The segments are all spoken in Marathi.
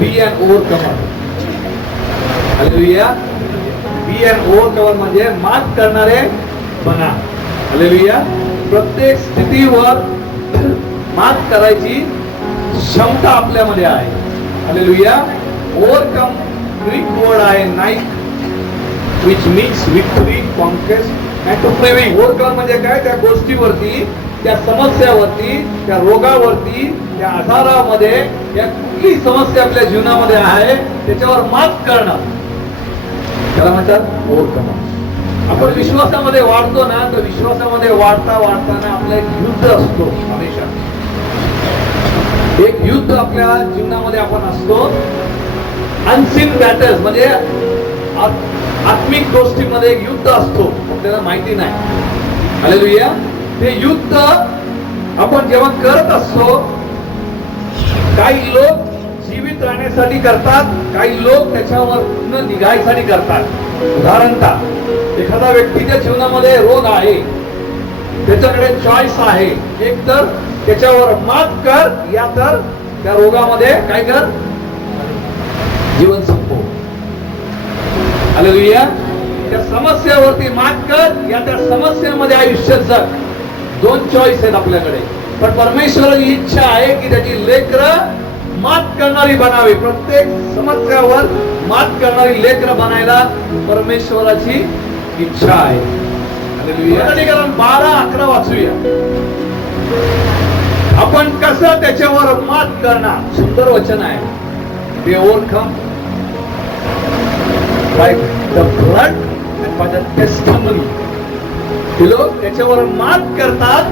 बी अन ओव्हरकमर. हालेलुया. बी अन ओव्हरकमर म्हणजे मात करणारे बना. हालेलुया. प्रत्येक स्थितीवर मात करायची क्षमता आपल्यामध्ये आहे. हालेलुया. ओव्हरकम ग्रीक वर्ड आहे Naik, which means victory, conquest and to prevail. Overcome म्हणजे काय? त्या गोष्टीवरती, त्या समस्यावरती, त्या रोगावरती, त्या आजारामध्ये, या कुठली समस्या आपल्या जीवनामध्ये आहे त्याच्यावर मात करणं, त्याला म्हणतात ओव्हरकम. आपण विश्वासामध्ये वाढतो ना, तर विश्वासामध्ये वाढताना आपला एक युद्ध असतो. हमेशा एक युद्ध आपल्या जीवनामध्ये आपण असतो. अनसीन बॅटल्स म्हणजे आत्मिक गोष्टीमध्ये एक युद्ध असतो, आपल्याला माहिती नाही. हालेलुया. ते युद्ध आपण जेव्हा करत असतो, काही लोक जीवित राहण्यासाठी करतात, काही लोक त्याच्यावर निघायसाठी करतात. उदाहरणतः एखादा व्यक्तीच्या जीवनामध्ये रोग आहे, त्याच्याकडे चॉईस आहे, एक तर त्याच्यावर मात कर, या तर त्या रोगामध्ये काय कर, जीवन संपव. हालेलुया. त्या समस्यावरती मात कर, या त्या समस्येमध्ये आयुष्य जग. दोन चॉईस आहेत आपल्याकडे. पण परमेश्वराची इच्छा आहे की त्याची लेकरं मात करणारी बनावी. प्रत्येक समस्यावर मात करणारी लेकरं बनायला परमेश्वराची इच्छा आहे. हालेलुया. 12-11 वाचूया. आपण कसं त्याच्यावर मात करणार. सुंदर वचन आहे. ते overcome bye the blood and by the testimony. ते लोक त्याच्यावर मात करतात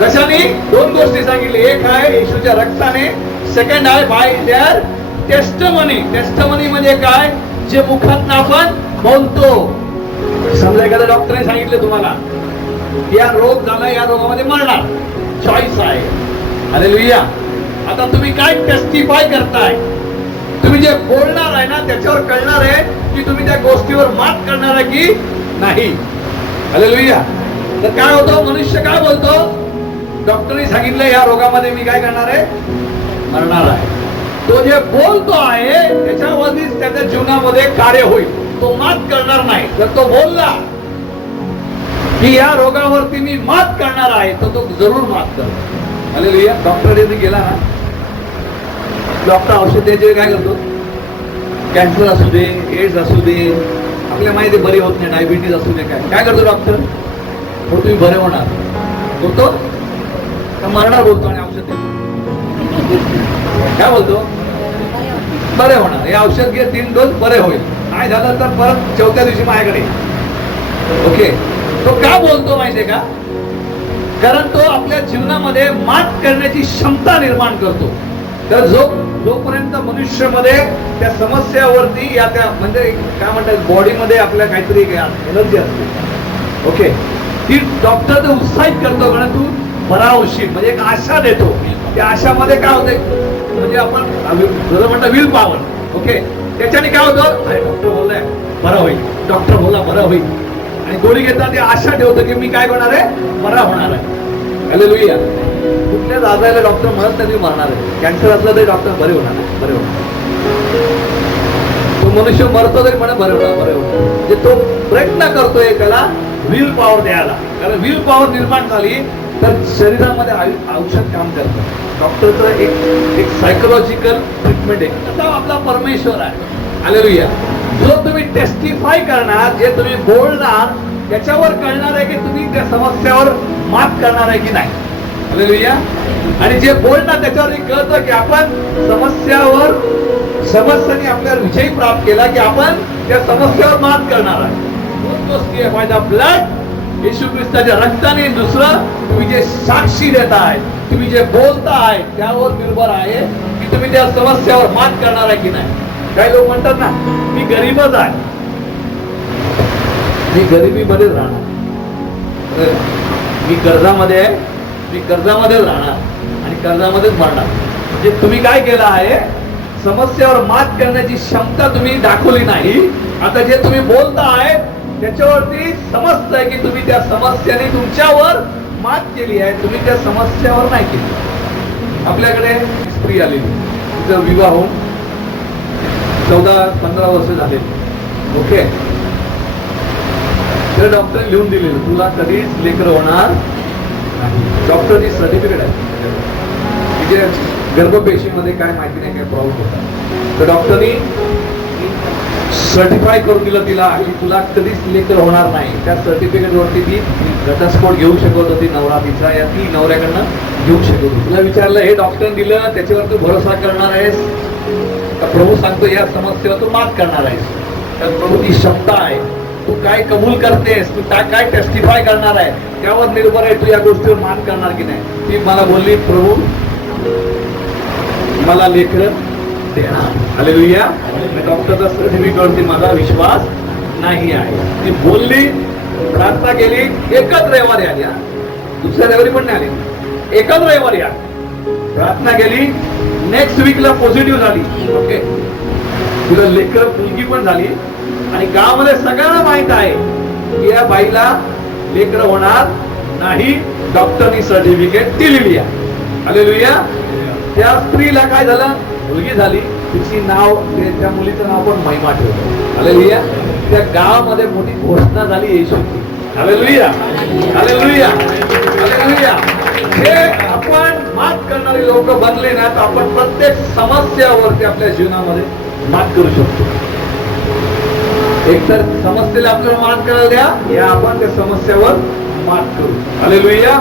कशाने? दोन गोष्टी सांगितले. एक आहे येशूच्या रक्ताने, सेकंड आहे बाय देअर टेस्टिमनी. टेस्टिमनी म्हणजे काय? जे मुखात आपण बोलतो. समजा एखाद्या डॉक्टरने सांगितलं तुम्हाला या रोग झाला, या रोगामध्ये मरणार, चॉईस आहे. हालेलुया. आता तुम्ही काय टेस्टिफाय करताय? तुम्ही जे बोलणार आहे ना, त्याच्यावर कळणार आहे की तुम्ही त्या गोष्टीवर मात करणार आहे की नाही. हालेलुया. तर काय होतं? मनुष्य काय बोलतो? डॉक्टरने सांगितलं या रोगामध्ये मी काय करणार आहे? मरणार आहे. तो जे बोलतो आहे त्याच्यावरतीच त्याच्या जीवनामध्ये कार्य होईल. तो मात करणार नाही. जर तो बोलला की या रोगावरती मी मात करणार आहे, तर तो जरूर मात करतो. हालेलुया. डॉक्टर गेला ना, डॉक्टर औषध द्यायचे काय करतो? कॅन्सर असू दे, एड्स असू दे, आपल्या माहिती बरी होत नाही, डायबिटीज असू दे, काय करतो डॉक्टर? हो तुम्ही बरे होणार बोलतो का मरणार बोलतो? आणि औषध देतो काय बोलतो? बरे होणार. हे औषध घे, 3 डोस, बरे होईल. नाही झालं तर परत 4थ्या दिवशी माझ्याकडे. ओके. तो का बोलतो माहितीये का? कारण तो आपल्या जीवनामध्ये मात करण्याची क्षमता निर्माण करतो. तर जोपर्यंत मनुष्यामध्ये त्या समस्यावरती या त्या म्हणजे काय म्हणतात बॉडीमध्ये आपल्या काहीतरी एनर्जी असते. ओके. ती डॉक्टर ते उत्साहित करतो कारण तू बरा होशील, म्हणजे एक आशा देतो. त्या आशामध्ये काय होते म्हणजे आपण जर म्हणतो विल पॉवर. ओके. त्याच्याने काय होतं? डॉक्टर बोललाय बरा होईल, डॉक्टर बोलला बरा होईल, आणि गोळी घेता ते आशा ठेवतो की मी काय करणार आहे? बरा होणार आहे. हालेलुया. कुठल्याच आजाराला डॉक्टर म्हणत नाही मरणार आहे. कॅन्सर असलं तरी डॉक्टर बरे होणार, बरे होणार. तो मनुष्य मरतो तरी म्हणा बरे होणार, बरे होणार. म्हणजे तो प्रयत्न करतोय त्याला विल पॉवर द्यायला. कारण विल पॉवर निर्माण झाली तर शरीरामध्ये औषध काम करतं. डॉक्टरचं एक सायकोलॉजिकल ट्रीटमेंट आहे. तसा आपला परमेश्वर आहे. हालेलुया. जो तुम्ही टेस्टिफाय करणार, जे तुम्ही बोलणार, त्याच्यावर कळणार आहे की तुम्ही त्या समस्यावर मात करणार आहे की नाही. हालेलुया. आणि जे बोलणार त्याच्यावर कळतं की आपण समस्याने आपल्याला विजय प्राप्त केला की आपण त्या समस्यावर मात करणार आहे. दोन गोष्टी आहे. फायदा ब्लड, येशू ख्रिस्ताच्या रक्ताने. दुसरं तुम्ही जे साक्षी देताय, तुम्ही जे बोलताय त्यावर निर्भर आहे की तुम्ही त्या समस्यावर मात करणार आहे की नाही. काही लोक म्हणतात ना मी गरीबच आहे, मी गरिबीमध्येच राहणार, मी कर्जामध्ये आहे, मी कर्जामध्येच राहणार आणि कर्जामध्येच मरणार. म्हणजे तुम्ही काय केलं आहे? समस्यावर मात करण्याची क्षमता तुम्ही दाखवली नाही. आता जे तुम्ही बोलताय त्याच्यावरती समजतंय की तुम्ही त्या समस्याने तुमच्यावर मात केली आहे, तुम्ही त्या समस्यावर नाही केली. आपल्याकडे स्त्री आलेली, तिचा विवाह होऊन 14-15 वर्ष झाले. ओके, तर डॉक्टरने लिहून दिलेलं तुला कधीच लेकर होणार नाही. डॉक्टरची सर्टिफिकेट आहे. तिथे गर्भपेशीमध्ये काय माहिती नाही, काय प्रॉब्लेम होता, तर डॉक्टरनी सर्टिफाय करून दिलं तिला की तुला कधीच लेकर होणार नाही. त्या सर्टिफिकेट वरती ती घटस्फोट घेऊ शकत होती, नवरा तिचा या ती नवऱ्याकडनं घेऊ शकत होती. तुला विचारलं हे डॉक्टरने दिलं त्याच्यावर तू भरोसा करणार आहेस का प्रभू सांगतो या समस्येवर तू मात करणार आहेस? तर प्रभूची क्षमता आहे, तू काय कबूल करतेस, तू काय टेस्टिफाय करणार आहे त्यावर निर्भर आहे तू या गोष्टीवर मात करणार की नाही. ती मला बोलली प्रभू मला लेकर देणार. हालेलुया. डॉक्टरचा सर्टिफिकेटवरती माझा विश्वास नाही आहे. ती बोलली, प्रार्थना केली, एकच रविवारी आली, दुसऱ्या रविवारी पण नाही आली, एकच रविवारी आली, प्रार्थना केली, नेक्स्ट वीकला पॉझिटिव्ह झाली. ओके, तुला लेकर मुलगी पण झाली आणि गावामध्ये सगळ्यांना माहित आहे की या बाईला लेकर होणार नाही. डॉक्टरनी सर्टिफिकेट दिलेली आहे. हालेलुया. त्या स्त्रीला काय झालं, मुलगी झाली, तिची नाव, त्या मुलीचं नाव पण महिमा ठेवलं. हालेलुया. त्या गावामध्ये मोठी घोषणा झाली येशूची. Hallelujah, hallelujah, hallelujah. हे आपण मात करणारी लोक बनले ना तर आपण प्रत्येक समस्यावरती आपल्या जीवनामध्ये मात करू शकतो. एकतर समस्येला आपल्याला मात करायला द्या, या आपण त्या समस्यावर मात करू. हालेलुया.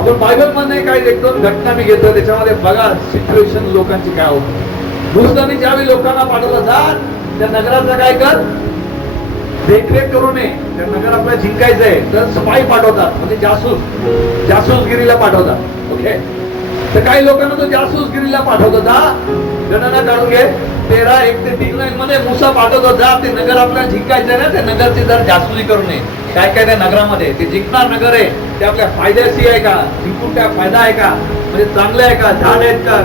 आपण बायबल मध्ये काही एक दोन घटना मी घेतो, त्याच्यामध्ये बघा सिच्युएशन लोकांची काय होती. दुसऱ्याने ज्यावेळी लोकांना पाठवलं जा त्या नगराचा काय कर, देखरेख करू नये, त्या नगर आपल्याला जिंकायचंय तर स्पाई पाठवतात, म्हणजे जासूसगिरीला पाठवतात. ओके, तर काही लोकांना तो जासूसगिरीला पाठवतो, जा गणना काढून घे 13:1-3 मध्ये मुसा पाठवतो, जा ते नगर आपल्याला जिंकायचंय ना, त्या नगरची जर जासूसी करू नये. काय काय त्या नगरामध्ये ते जिंकणार नगर आहे ते आपल्या फायद्याची आहे का, जिंकून काय फायदा आहे का, म्हणजे चांगलं आहे का, झाड आहेत का,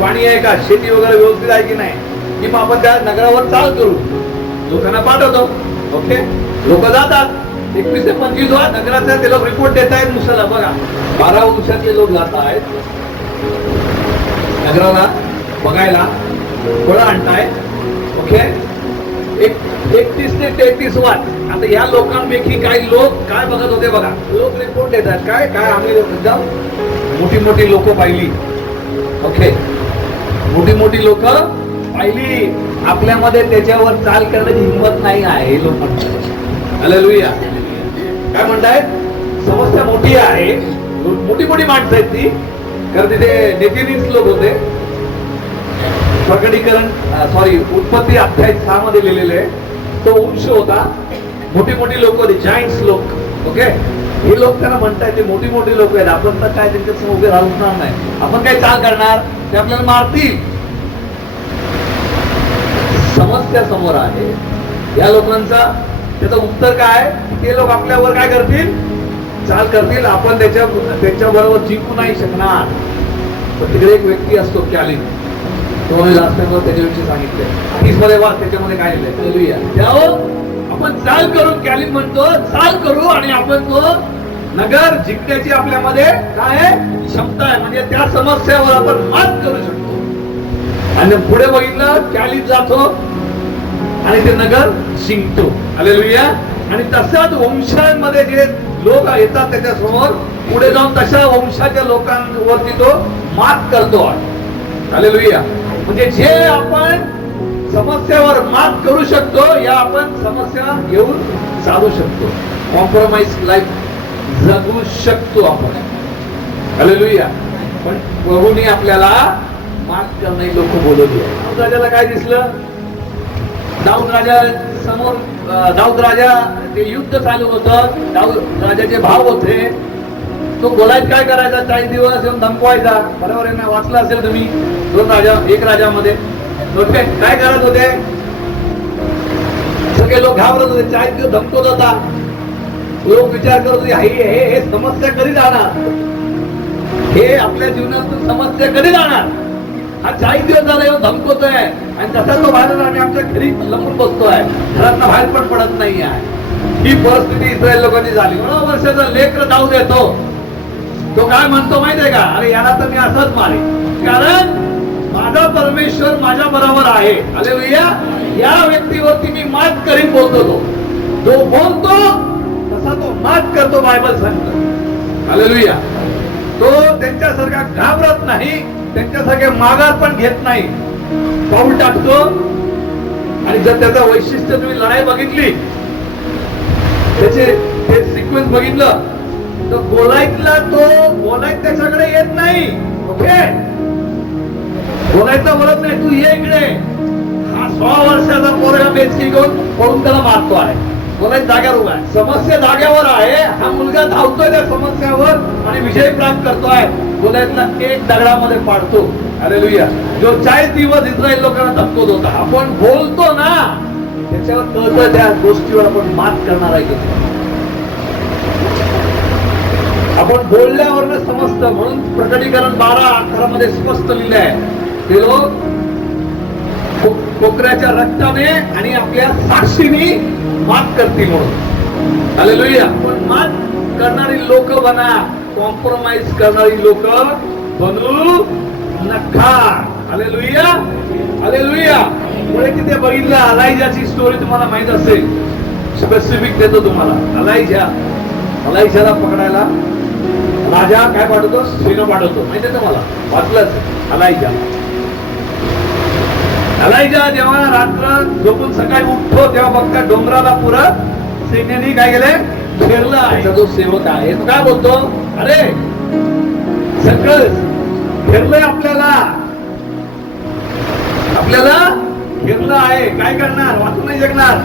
पाणी आहे का, शेती वगैरे व्यवस्थित आहे की नाही, की मग आपण त्या नगरावर चाल करू, लोकांना पाठवतो. ओके, लोक जातात. 21 ते 25 नगराचा ते लोक रिपोर्ट देत आहेत मुसाला. बघा 12 वर्षातले लोक जात आहेत नगराला बघायला, फळं आणताय. ओके, 31 ते 33 आता या लोकांपैकी काही लोक काय बघत होते बघा, लोक रिपोर्ट देतात काय काय आम्ही एकदम मोठी मोठी लोक पाहिली. ओके, मोठी मोठी लोक पाहिली, आपल्यामध्ये त्याच्यावर चाल करण्याची हिंमत नाही आहे हे लोक म्हणतात. हालेलुया. काय म्हणतायत, समस्या मोठी आहे, मोठी मोठी माणसं आहेत ती, कारण तिथे नेटिव्हिस्ट लोक होते. प्रकटीकरण उत्पत्ती अध्याय 6 मध्ये लिहिलेले तो वंश होता, मोठी मोठी लोक होती, जायंट्स लोक. ओके, हे लोक त्यांना म्हणतायत ते मोठी मोठी लोक आहेत, आपण तर काय त्यांच्या समोर उभे राहणार नाही, आपण काय चाल करणार, ते आपल्याला मारतील. समस्या समोर आहे या लोकांचा, त्याचं उत्तर काय, ते लोक आपल्यावर काय करतील, चाल करतील, आपण त्याच्या बरोबर जिंकू नाही शकणार. पण तिकडे एक व्यक्ती असतो कॅलिन, तो लास्ट टाइम त्याच्याविषयी सांगितलंय 30 मध्ये वाच, त्याच्यामध्ये काय लिहिलंय, आपण चाल करू, कॅलिन म्हणतो चाल करू आणि आपण तो नगर जिंकण्याची आपल्यामध्ये काय आहे, क्षमता आहे, म्हणजे त्या समस्यावर आपण मात करू शकतो. आणि पुढे बघितलं, कॅलिन जातो आणि ते नगर जिंकतो. हालेलुया. आणि तशाच वंशांमध्ये जे लोक येतात त्याच्या समोर पुढे जाऊन तशा वंशाच्या लोकांवरती तो मात करतो. हालेलुया. म्हणजे जे आपण समस्यावर मात करू शकतो, या आपण समस्या घेऊन चालू शकतो, कॉम्प्रोमाइज लाईफ जगू शकतो आपण. हालेलुया. पण प्रभूने आपल्याला मात करणारी लोक बोलवली. दाऊद राजाला काय दिसलं, दाऊद राजा समोर, दाऊद राजा ते युद्ध चालू होतं, दाऊद राजाचे भाव होते, तो बोलायचं काय करायचा, 40 दिवस येऊन धमकवायचा. बरोबर आहे ना, वाचलं असेल तुम्ही 2 राजा 1 राजामध्ये. काय करत होते, सगळे लोक घाबरत होते, 40 दिवस धमकवत होता. लोक विचार करत होते हे समस्या कधी जाणार, हे आपल्या जीवनातून समस्या कधी जाणार, हा 40 दिवस झाला येऊन धमकवतोय आणि तसा तो बाहेर आम्ही आमच्या घरी लपून बसतोय, घरातनं बाहेर पण पडत नाही आहे. ही परिस्थिती इस्रायल लोकांची झाली. 9 वर्षाचा लेकर दाऊद येतो, तो काय म्हणतो माहितीये का, अरे याला तर मी असंच मारे, कारण माझा परमेश्वर माझ्या बरोबर आहे. हालेलुया. या व्यक्तीवरती मी मात करीन बोलतो तो. जो बोलतो तसा तो मात करतो, बायबल सांगतो. हालेलुया. तो त्यांच्यासारखा घाबरत नाही, त्यांच्यासारखे माघार पण घेत नाही, पाऊल टाकतो. आणि जर त्याचं वैशिष्ट्य तुम्ही लढाई बघितली, त्याचे ते सिक्वेन्स बघितलं, तर बोलायत त्याच्याकडे येत नाही. ओके, बोलायचं बोलत नाही, तू ये इकडे. हा 100 वर्षाचा पोरगा बेचकी घेऊन पळून त्याला मारतो आहे. बोलायचं जाग्यावर उभा आहे, समस्या जाग्यावर आहे. हा मुलगा धावतोय त्या समस्यावर आणि विजय प्राप्त करतोय. बोलायतला एक दगडामध्ये पाडतो. हालेलुया. जो 40 दिवस इस्रायल लोकांना धमकत होता, आपण बोलतो ना, त्याच्यावर कळतं त्या गोष्टीवर आपण मात करणार आहे. आपण बोलल्यावर समजतं. म्हणून प्रकटीकरण 12:11 मध्ये स्पष्ट लिहिलं आहे, ते लोक कोकऱ्याच्या रक्ताने आणि आपल्या साक्षीने मात करतील म्हणून. हालेलुया. पण मात करणारी लोक बना, कॉम्प्रोमाइज करणारी लोक बनू नका. हालेलुया. हालेलुया. पुढे किती बघितलं, अलायजाची स्टोरी तुम्हाला माहित असेल. स्पेसिफिक देतो तुम्हाला. अलायजाला पकडायला राजा काय पाठवतो, सैन्य पाठवतो. माहितीये तुम्हाला, वाचलंच. अलायजा जेव्हा रात्र झोपून सकाळी उठतो, तेव्हा बघता डोंगराला पुरं सैन्याने काय केलंय, घेरलं आहे. जो सेवक आहे तो काय बोलतो, अरे सगळं घेरलंय, आपल्याला घेरलं आहे, काय करणार, वाचून नाही जगणार.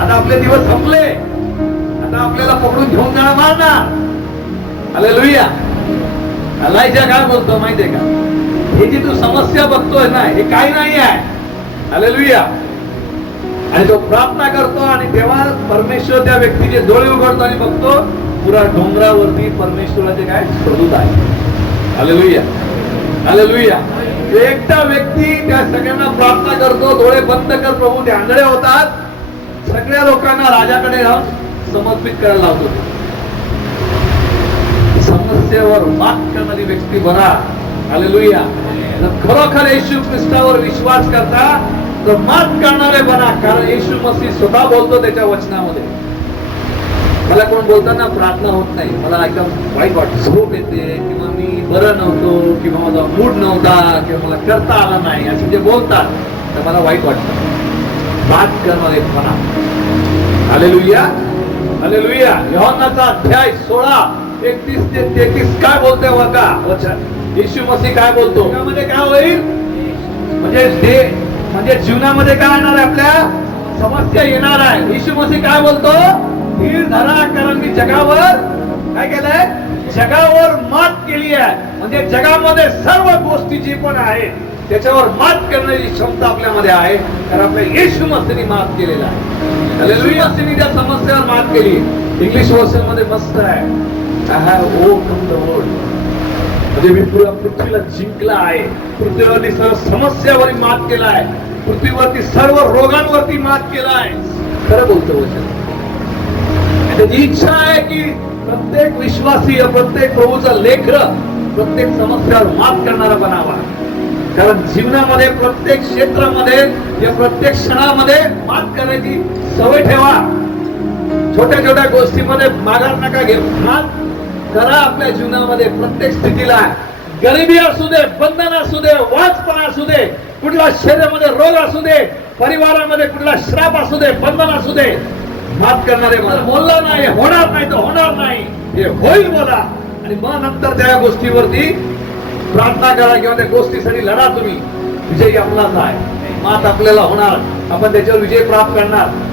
आता आपले दिवस संपले, आता आपल्याला पकडून घेऊन जाणार, मारणार. हालेलुया. अलायजा काय बोलतो माहितीये का, हे जी तू समस्या बघतोय ना, हे काही नाही आहे. हालेलुया. आणि तो प्रार्थना करतो आणि तेव्हा परमेश्वर त्या व्यक्तीचे डोळे उघडतो आणि बघतो पुरा डोंगरावरती परमेश्वराचे काय स्वरूप आहे. हालेलुया. हालेलुया. एकटा व्यक्ती त्या सगळ्यांना प्रार्थना करतो, डोळे बंद कर प्रभू, ते आंधळे होतात. सगळ्या लोकांना राजाकडे राहून समर्पित करायला लावतो. समस्येवर मात करणारी व्यक्ती बना. हालेलुया. खरोखर येशू ख्रिस्तावर विश्वास करता तर मात करणारे बना. कारण येशू मसीह स्वतः बोलतो त्याच्या वचनामध्ये, मला कोण बोलताना प्रार्थना होत नाही, मला एकदम वाईट वाटतं, झोप येते, किंवा मी बरं नव्हतो, किंवा माझा मूड नव्हता, किंवा मला करता आला नाही, असे जे बोलतात तर मला वाईट वाटतं. मात करणारे बना. हालेलुया. हालेलुया. योहानाचा अध्याय 16:31-33 काय बोलतोय बघा वचन. येशू मसीह काय बोलतो, त्यामध्ये काय होईल, म्हणजे जीवनामध्ये काय येणार आहे, आपल्या समस्या येणार आहे. येशू मसीह काय बोलतो, धीर धरा, कारण मी जगावर काय केलंय, जगावर मात केली आहे. म्हणजे जगामध्ये सर्व गोष्टी जी पण आहे त्याच्यावर मात करण्याची क्षमता आपल्यामध्ये आहे, कारण आपल्या येशू मसीहने मात केलेला आहे. हालेलुया. मसीहने त्या समस्येवर मात केली. इंग्लिश वर्जन मध्ये मस्त आहे, I have overcome the world. म्हणजे मी पुऱ्या पृथ्वीला जिंकला आहे, पृथ्वीवरती सर्व समस्यावर मात केला आहे, पृथ्वीवरती सर्व रोगांवरती मात केला आहे. खरं बोलतो वचन. त्याची इच्छा आहे की प्रत्येक विश्वासी, प्रत्येक प्रभूचा लेकर प्रत्येक समस्यावर मात करणारा बनावा. कारण जीवनामध्ये प्रत्येक क्षेत्रामध्ये या प्रत्येक क्षणामध्ये मात करण्याची सवय ठेवा. छोट्या छोट्या गोष्टीमध्ये माघार नका घेऊ, मात करा आपल्या जीवनामध्ये. प्रत्येक स्थितीला, गरिबी असू दे, बंधन असू दे, वाचपणा असू दे, कुठला शरीरामध्ये रोग असू दे, परिवारामध्ये कुठला श्राप असू दे, बंधन असू दे, मात करणारे मला बोलला नाही, होणार नाही तर होणार नाही, हे होईल बोला. आणि मग नंतर त्या गोष्टीवरती प्रार्थना करा किंवा त्या गोष्टीसाठी लढा. तुम्ही विजयी आपलाच आहे, मात आपल्याला होणार, आपण त्याच्यावर विजय प्राप्त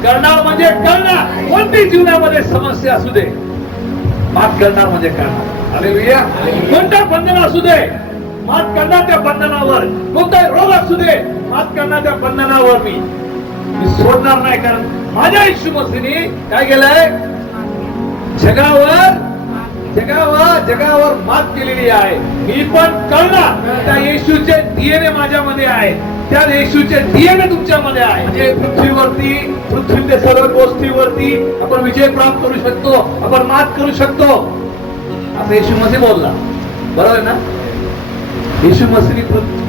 करणार म्हणजे करणार. कोणती जीवनामध्ये समस्या असू दे, मात करणार म्हणजे करणार. हालेलुया. कोणतं बंधन असू दे, मात करणार त्या बंधनावर. कोणताही रोग असू दे, मात करणार त्या बंधनावर. मी सोडणार नाही, कारण माझ्या येशू मसीहने काय केलंय, जगावर मात केलेली आहे. मी पण करणार. त्या येशूचे डीएनए माझ्यामध्ये आहे, त्या येशूचे डीएनए तुमच्यामध्ये आहे. म्हणजे पृथ्वीच्या सर्व गोष्टीवरती आपण विजय प्राप्त करू शकतो, आपण मात करू शकतो, असं येशू मसीह बोलला. बरोबर ना. येशू मसीह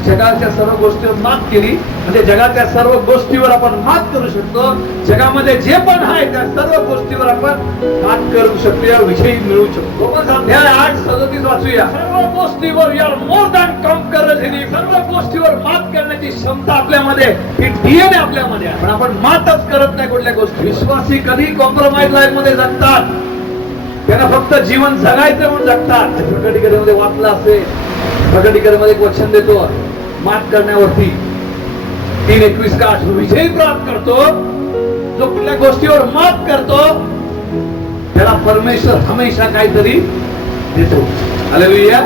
जगाच्या सर्व गोष्टीवर मात केली म्हणजे जगाच्या सर्व गोष्टीवर आपण मात करू शकतो. जगामध्ये जे पण आहे त्या सर्व गोष्टीवर आपण मात करू शकतो, या विजयी मिळू शकतो. अध्याय 8:37 वाचूया. सर्व गोष्टीवर you are more than conquerors in him. सर्व गोष्टीवर मात करण्याची क्षमता आपल्यामध्ये, ही डीएनए आपल्यामध्ये आहे, पण आपण मातच करत नाही कुठल्या गोष्टी. विश्वासी कधी कॉम्प्रोमाइज लाईफ मध्ये जगतात, त्यांना फक्त जीवन जगायचं म्हणून जगतात. प्रकटीकरणामध्ये वाचलं असेल, प्रकटीकरणामध्ये एक वचन देतो मात करण्यावरती 3:21 का विजय प्राप्त करतो. जो कुठल्या गोष्टीवर मात करतो त्याला परमेश्वर हमेशा काहीतरी देतो. हालेलुया.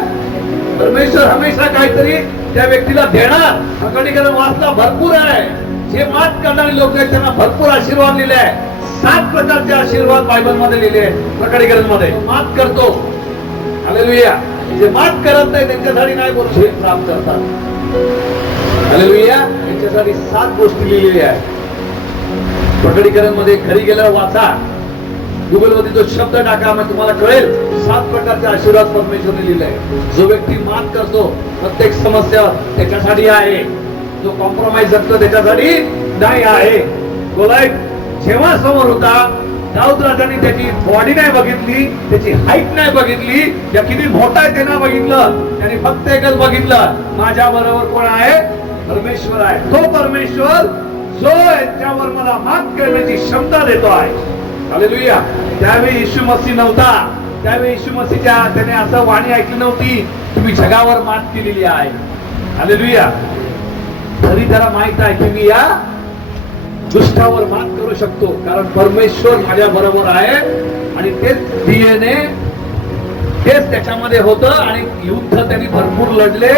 परमेश्वर हमेशा काहीतरी त्या व्यक्तीला देणार. प्रकटीकरण वाचला भरपूर आहे. जे मात करणारे लोक आहेत त्यांना भरपूर आशीर्वाद दिले आहे. 7 प्रकारचे आशीर्वाद बायबल मध्ये लिहिले आहेत. प्रकटीकरण मध्ये मात करतो. हालेलुया. जे मात करत नाही त्यांच्यासाठी नाही बोलू हे प्राप्त करतात. हालेलुया. त्यांच्यासाठी 7 गोष्टी लिहिलेल्या आहेत. प्रकटीकरण मध्ये घरी गेल्यावर वाचा, गुगल मध्ये तो शब्द टाका, मग तुम्हाला कळेल 7 प्रकारचे आशीर्वाद परमेश्वरने लिहिले आहे. जो व्यक्ती मात करतो प्रत्येक समस्या त्याच्यासाठी आहे. जो कॉम्प्रोमाइज जगतो त्याच्यासाठी नाही आहे. गोलायत जेव्हा समोर होता, दाऊद राजाने त्याची बॉडी नाही बघितली, त्याची हाईट नाही बघितली, या किती मोठा आहे ते नाही बघितलं. त्याने फक्त एकच बघितलं, माझ्या बरोबर कोण आहे? परमेश्वर आहे. तो परमेश्वर जो याच्यावर मला मात करण्याची क्षमता देतो आहे. हालेलुया. त्यावेळी येशू मसीह नव्हता, त्यावेळी येशू मसीहच्या त्याने असं वाणी ऐकली नव्हती, तुम्ही जगावर मात केलेली आहे. हालेलुया. तरी त्याला माहित आहे की मी या दुष्टावर मात करू शकतो, कारण परमेश्वर माझ्या बरोबर आहे. आणि तेच डीएनए तेच त्याच्यामध्ये होतं. आणि युद्ध त्यांनी भरपूर लढले,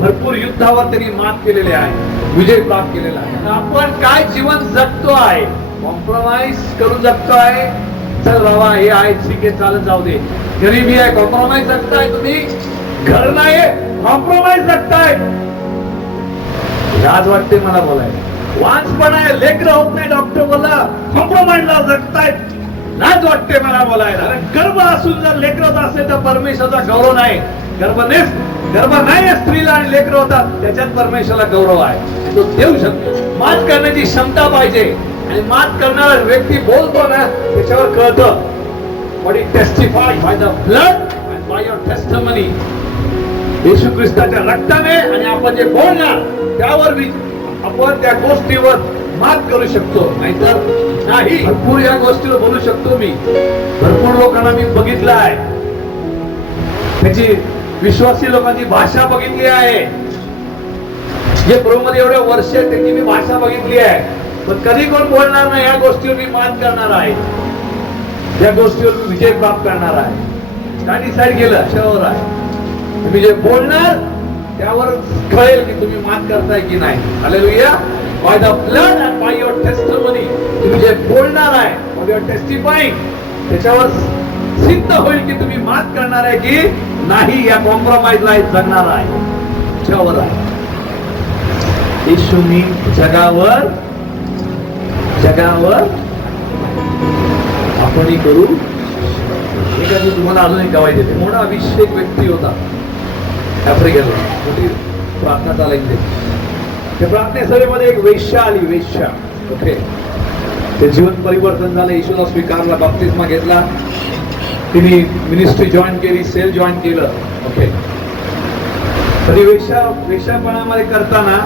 भरपूर युद्धावर त्यांनी मात केलेले आहे, विजय प्राप्त केलेला आहे. आपण काय जीवन जगतो आहे? कॉम्प्रोमाइज करून जगतो आहे. चल बाबा हे आहे ठीक आहे, चालत जाऊ दे. गरीबी आहे, कॉम्प्रोमाइज जगताय तुम्ही. घर नाही, कॉम्प्रोमाइज जगताय. लाज वाटते मला बोलायला. वांचपण आहे, लेकरं होत नाही, डॉक्टर बोलला कॉम्प्रोमाइजला जगतायत. लाज वाटते मला बोलायला. गर्भ असून जर लेकरं होत असेल तर परमेश्वराचा गौरव नाही. गर्भ नाही स्त्रीला आणि लेकरं होतात त्याच्यात परमेश्वराला गौरव आहे. तो देऊ शकतो. मात करण्याची क्षमता पाहिजे. आणि मात करणारा व्यक्ती बोलतो ना त्याच्यावर कळतं. But it testify by the blood and by your testimony. Yeshu ख्रिस्ताच्या रक्ताने आणि आपण जे बोलणार त्यावर आपण त्या गोष्टीवर मात करू शकतो, नाहीतर नाही. भरपूर या गोष्टीवर बोलू शकतो मी. भरपूर लोकांना मी बघितलं आहे, त्याची विश्वासी लोकांची भाषा बघितली आहे. जे प्रभूमध्ये एवढे वर्ष आहेत त्यांची मी भाषा बघितली आहे. पण कधी कोण बोलणार नाही, या गोष्टीवर मी मात करणार आहे, या गोष्टीवर मी विजय प्राप्त करणार आहे. काय डिसाईड केलं? अशावर आहे. तुम्ही जे बोलणार त्यावर कळेल की तुम्ही मात करताय की नाही. Hallelujah. Bye the blood and by your testimony. तुम्ही जे बोलणार आहे, बाय युअर टेस्टिफाइंग, त्याच्यावर सिद्ध होईल की तुम्ही मात करणार आहे की नाही, या कॉम्प्रोमाइज लाईफ जगणार आहे. त्याच्यावर आहे. येशूनी जगावर आपणही करू. एखादी तुम्हाला अजून एक गवाही देते. मोठा अभिषेक व्यक्ती होता आफ्रिकेला. मोठी प्रार्थना चालायची. त्या प्रार्थने सभेमध्ये एक वेश्या आली. वेश्या. ओके. ते जीवन परिवर्तन झालं. येशूला स्वीकारला, बप्तिस्मा घेतला, तिने मिनिस्ट्री जॉईन केली, सेल जॉईन केलं. ओके. तरी वेश्यापणामध्ये करताना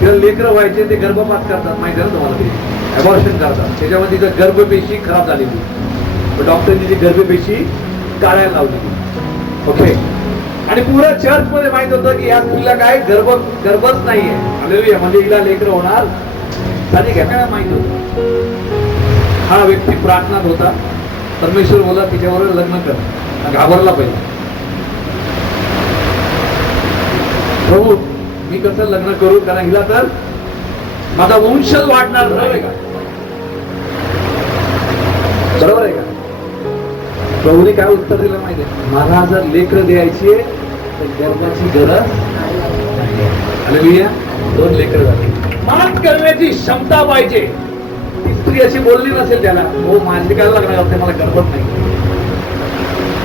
तिला लेकरं व्हायचे, ते गर्भपात करतात. माहिती आहे ना तुम्हाला? ते अबॉर्शन करतात. त्याच्यामध्ये तिचं गर्भपेशी खराब झालेली, डॉक्टरनी ती गर्भपेशी काढायला लावली. ओके. आणि पुरा चर्च मध्ये माहित होतं की या स्त्रीला काय गर्भच नाहीये. हालेलुया. म्हणजे हिला लेकरं होणार नाही. काय माहित होतं? हा व्यक्ती प्रार्थनात होता. परमेश्वर बोला तिच्यावर लग्न कर. घाबरला पाहिजे. प्रभू मी कसं लग्न करू, कारण हिला तर माझा वंशच वाढणार नाही का? बरोबर आहे का? प्रभूने काय उत्तर दिलं माहिती आहे? मला जर लेकरं द्यायची आहे तर गर्भाची गरज नाही. हालेलुया. 2 लेकरं झाली. मात करण्याची क्षमता पाहिजे. ती स्त्री अशी बोलली नसेल त्याला, हो माझी काय लग्न करते, मला गर्भच नाही.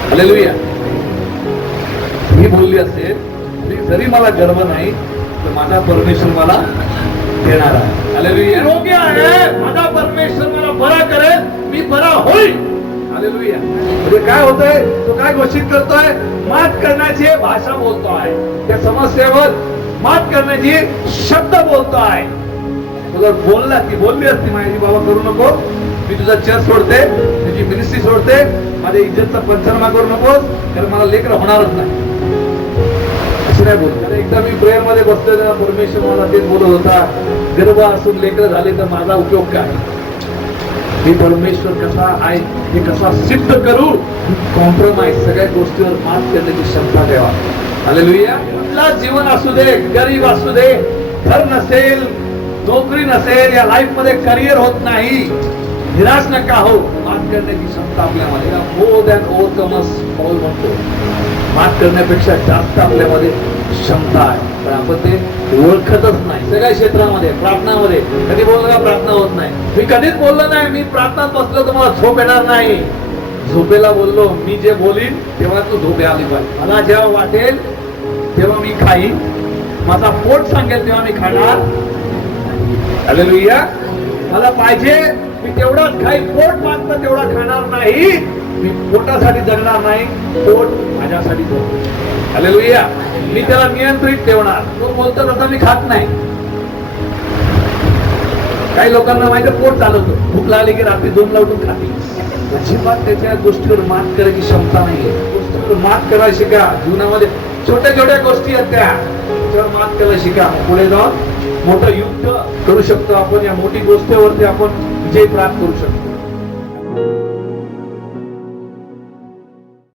हालेलुया. ही बोलली असेल जरी मला गर्भ नाही तर माझा परमेश्वर मला देणार आहे. हालेलुया. योग्य आहे, माझा परमेश्वर मला बरा करेल, मी बरा होईल. हालेलुया. म्हणजे काय होतंय, तो काय घोषित करतोय, मात करण्याची भाषा बोलतोय, त्या समस्येवर मात करण्याची शब्द बोलतोय. तुला बोलला की बोलली असती माझी, बाबा करू नको, मी तुझा चर्च सोडते, तुझी मिनिस्ट्री सोडते, माझ्या इज्जतचा पंचनामा करू नकोस, कारण मला लेकर होणारच नाही. अशी नाही बोलतो. एकदा मी प्रेयर मध्ये बसतोय, परमेश्वर मला तेच बोलत होता, गर्भ असून लेकर झाले तर माझा उपयोग काय, मी परमेश्वर कसा आहे हे कसा सिद्ध करू. कॉम्प्रोमाइज, सगळ्या गोष्टीवर मात करण्याची क्षमता ठेवा. हालेलुया. आपला जीवन असू दे, गरीब असू दे, घर नसेल, नोकरी नसेल, या लाईफ मध्ये करिअर होत नाही, निराश नका हो. मात करण्याची क्षमता आपल्यामध्ये, मोर दॅन ओव्हरकमर्स पौल म्हणतो, मात करण्यापेक्षा जास्त आपल्यामध्ये क्षमता आहे, पण आपण ते ओळखतच नाही. सगळ्या क्षेत्रामध्ये, प्रार्थनामध्ये कधी बोललो का प्रार्थना होत नाही, मी कधीच बोललो नाही, मी प्रार्थनात बसलो तर मला झोप येणार नाही. झोपेला बोललो, मी जे बोलीन तेव्हा तू झोपे आली पाहिजे. मला जेव्हा वाटेल तेव्हा मी खाईन, माझा पोट सांगेल तेव्हा मी खाणार. हालेलुया. मला पाहिजे मी तेवढाच खाईन, पोट मागतं तेवढा खाणार नाही. मी पोटासाठी जगणार नाही, पोट माझ्यासाठी जगणार. हालेलुया. मी त्याला नियंत्रित ठेवणार. तो बोलतो तसा मी खात नाही. काही लोकांना माहिती पोट चालवतो, भूक लागली की रात्री 2ला उठून खातील. अजिबात त्याच्या गोष्टीवर मात करायची क्षमता नाहीये. गोष्टीवर मात करायला शिका. जीवनामध्ये छोट्या छोट्या गोष्टी आहेत त्याच्यावर मात करायला शिका. पुढे जाऊन मोठं युद्ध करू शकतो आपण. या मोठी गोष्टीवरती आपण विजय प्राप्त करू शकतो.